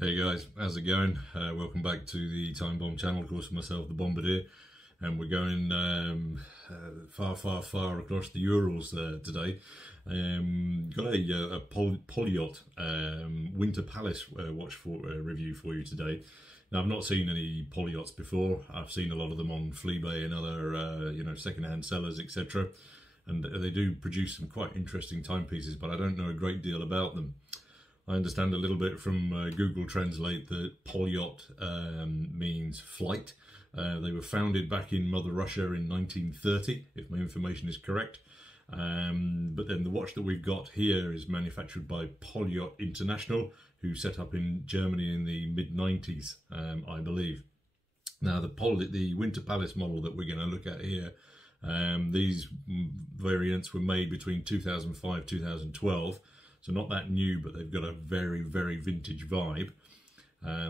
Hey guys, how's it going? Welcome back to the Time Bomb channel, of course, myself, the Bombardier, and we're going far across the Urals today. Got a Poljot Winterpalace watch review for you today. Now, I've not seen any Polyots before. I've seen a lot of them on Fleabay and other second-hand sellers, etc. And they do produce some quite interesting timepieces, but I don't know a great deal about them. I understand a little bit from Google Translate that Poljot means flight. They were founded back in Mother Russia in 1930, if my information is correct. But then the watch that we've got here is manufactured by Poljot International, who set up in Germany in the mid-90s, I believe. Now, the Winterpalace model that we're going to look at here, these variants were made between 2005-2012. So not that new, but they've got a very vintage vibe.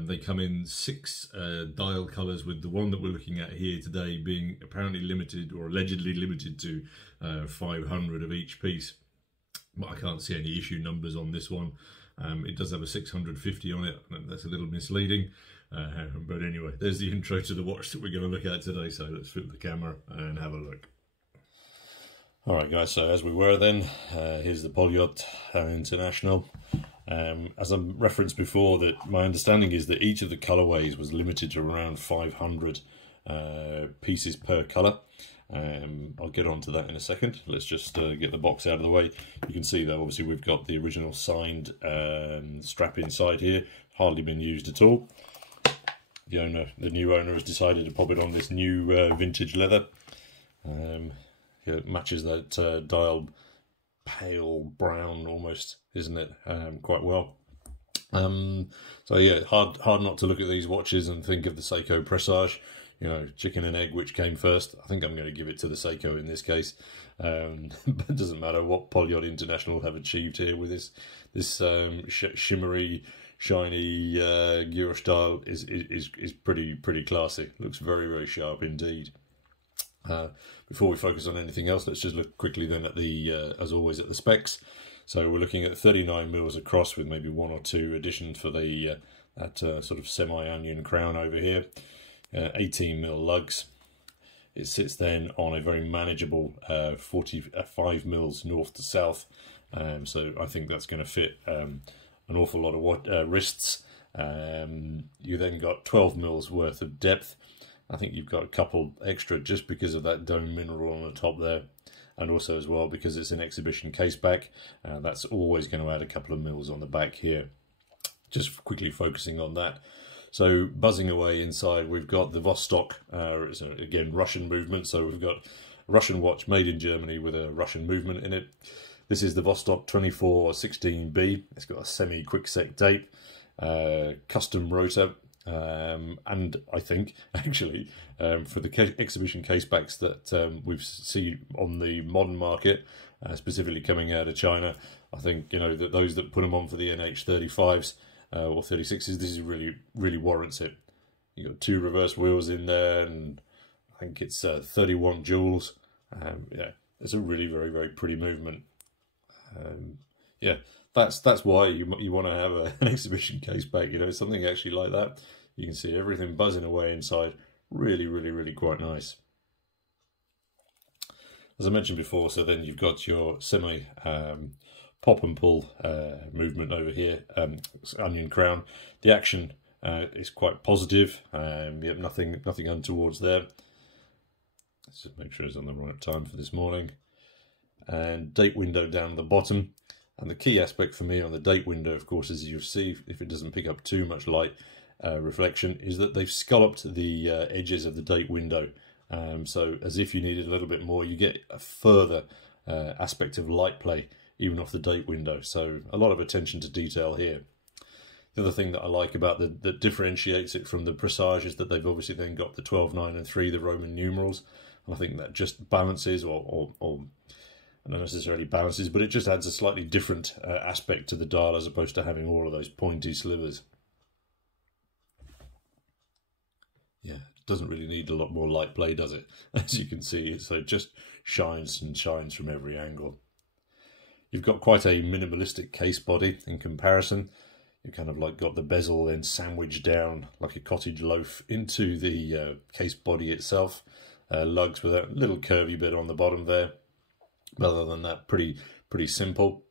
They come in 6 dial colours, with the one that we're looking at here today being apparently limited, or allegedly limited to 500 of each piece. But I can't see any issue numbers on this one. It does have a 650 on it, and that's a little misleading. But anyway, there's the intro to the watch that we're going to look at today. So let's flip the camera and have a look. Alright guys, so as we were then, here's the Poljot International. As I referenced before, that my understanding is that each of the colourways was limited to around 500 pieces per colour. I'll get on to that in a second. Let's just get the box out of the way. You can see though, obviously we've got the original signed strap inside here, hardly been used at all. The new owner has decided to pop it on this new vintage leather. It matches that dial pale brown almost, isn't it? Quite well. So yeah, hard not to look at these watches and think of the Seiko Presage. You know, chicken and egg, which came first? I think I'm going to give it to the Seiko in this case. But it doesn't matter what Poljot International have achieved here with this shimmery, shiny Gyros dial is pretty classy. Looks very sharp indeed. Before we focus on anything else, let's just look quickly then at the, as always, at the specs. So we're looking at 39 mils across, with maybe 1 or 2 additions for the that sort of semi-onion crown over here. 18 mil lugs. It sits then on a very manageable 45 mils north to south. So I think that's going to fit an awful lot of wrists. You then got 12 mils worth of depth. I think you've got a couple extra just because of that dome mineral on the top there, and also as well because it's an exhibition case back. That's always going to add a couple of mils on the back here. Just quickly focusing on that. So buzzing away inside, we've got the Vostok, it's again Russian movement. So we've got a Russian watch made in Germany with a Russian movement in it. This is the Vostok 2416B. It's got a semi-quicksec date, custom rotor. And I think actually for the exhibition casebacks that we've seen on the modern market, specifically coming out of China, I think that those that put them on for the NH35s or 36s, this is really warrants it. You've got 2 reverse wheels in there, and I think it's 31 joules. Yeah, it's a really very pretty movement. Yeah, that's why you want to have an exhibition case back. Something actually like that. You can see everything buzzing away inside. Really quite nice. As I mentioned before, so then you've got your semi pop and pull movement over here, onion crown. The action is quite positive. Yep, nothing untowards there. Let's just make sure it's on the right time for this morning. And date window down the bottom. And the key aspect for me on the date window, of course, as you'll see, if it doesn't pick up too much light reflection, is that they've scalloped the edges of the date window. So as if you needed a little bit more, you get a further aspect of light play even off the date window. So a lot of attention to detail here. The other thing that I like about that differentiates it from the Presage is that they've obviously then got the 12, 9 and 3, the Roman numerals. And I think that just balances or not necessarily balances, but it just adds a slightly different aspect to the dial, as opposed to having all of those pointy slivers. Yeah, it doesn't really need a lot more light play, does it? As you can see, so it just shines and shines from every angle. You've got quite a minimalistic case body in comparison. You kind of like got the bezel then sandwiched down like a cottage loaf into the case body itself. Lugs with a little curvy bit on the bottom there. But other than that, pretty simple.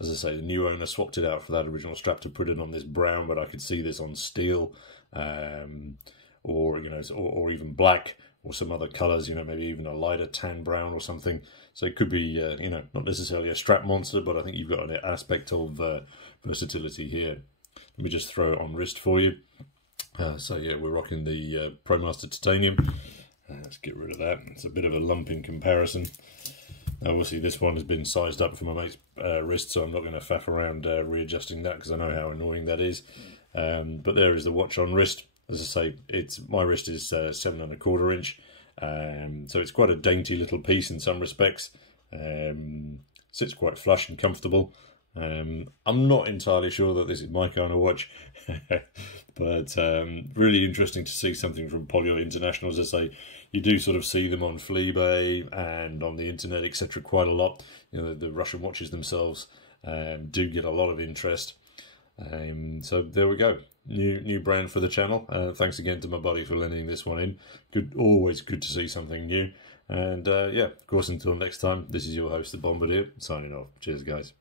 As I say, the new owner swapped it out for that original strap to put it on this brown, but I could see this on steel, or or even black, or some other colours. Maybe even a lighter tan brown or something. So it could be, not necessarily a strap monster, but I think you've got an aspect of versatility here. Let me just throw it on wrist for you. So yeah, we're rocking the ProMaster Titanium. Let's get rid of that. It's a bit of a lump in comparison. Obviously this one has been sized up for my mate's wrist, so I'm not going to faff around readjusting that because I know how annoying that is. But there is the watch on wrist. As I say, my wrist is 7 1/4 inch, so it's quite a dainty little piece in some respects. Sits quite flush and comfortable. I'm not entirely sure that this is my kind of watch, but really interesting to see something from Poljot International. As I say, you do sort of see them on Fleabay and on the internet, etc. quite a lot. The Russian watches themselves do get a lot of interest. So there we go. New brand for the channel. Thanks again to my buddy for lending this one in. Always good to see something new. And yeah, of course, until next time, this is your host, the Bombardier, signing off. Cheers, guys.